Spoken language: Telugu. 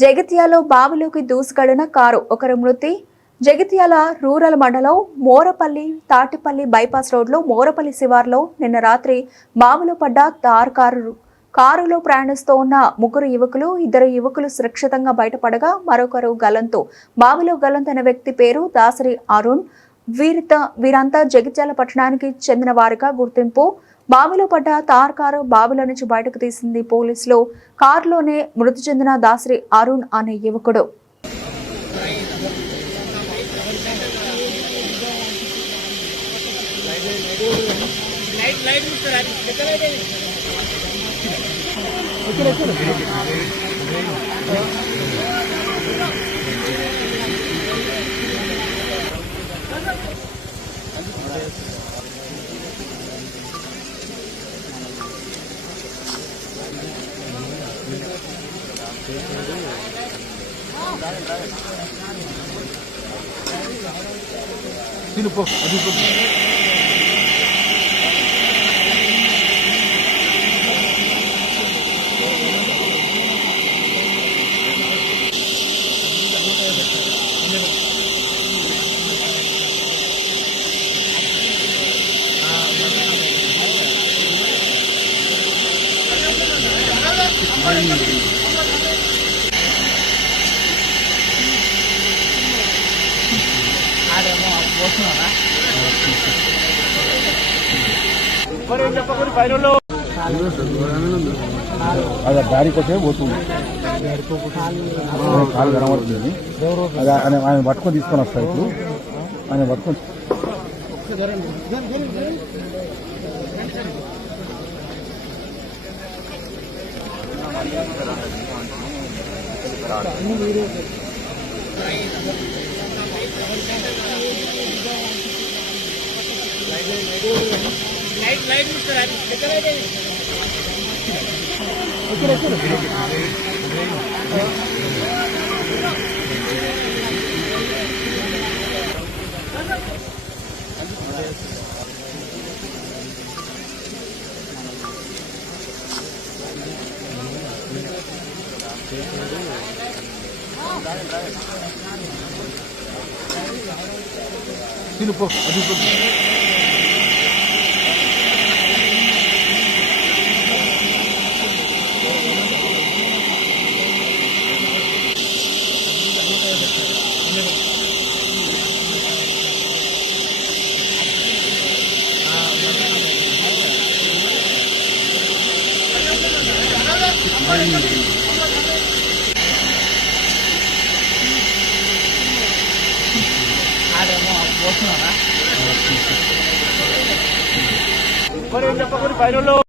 జగిత్యాలలో బావిలోకి దూసుకెళ్లిన కారు, ఒకరు మృతి. జగిత్యాల రూరల్ మండలం మోరపల్లి తాటిపల్లి బైపాస్ రోడ్లో మోరపల్లి శివార్లో నిన్న రాత్రి బావిలో పడ్డ తార్ కారులో ప్రయాణిస్తూ ఉన్న ముగ్గురు యువకులు, ఇద్దరు యువకులు సురక్షితంగా బయటపడగా మరొకరు గల్లంతు. బావిలో గల్లంతైన వ్యక్తి పేరు దాసరి అరుణ్. వీరంతా జగిత్యాల పట్టణానికి చెందిన వారిగా గుర్తింపు. బావిలో పడ్డ తార్ కారు బావిలో నుంచి బయటకు తీసింది పోలీసులు. కారులోనే మృతి చెందిన దాసరి అరుణ్ అనే యువకుడు. అది దారికి వచ్చే పోతుంది, కాలు కనబడుతుంది. అది ఆయన పట్టుకొని తీసుకొని వస్తాయి. ఇప్పుడు ఆయన పట్టుకొని తినుపో. చెప్పకూడదు పైన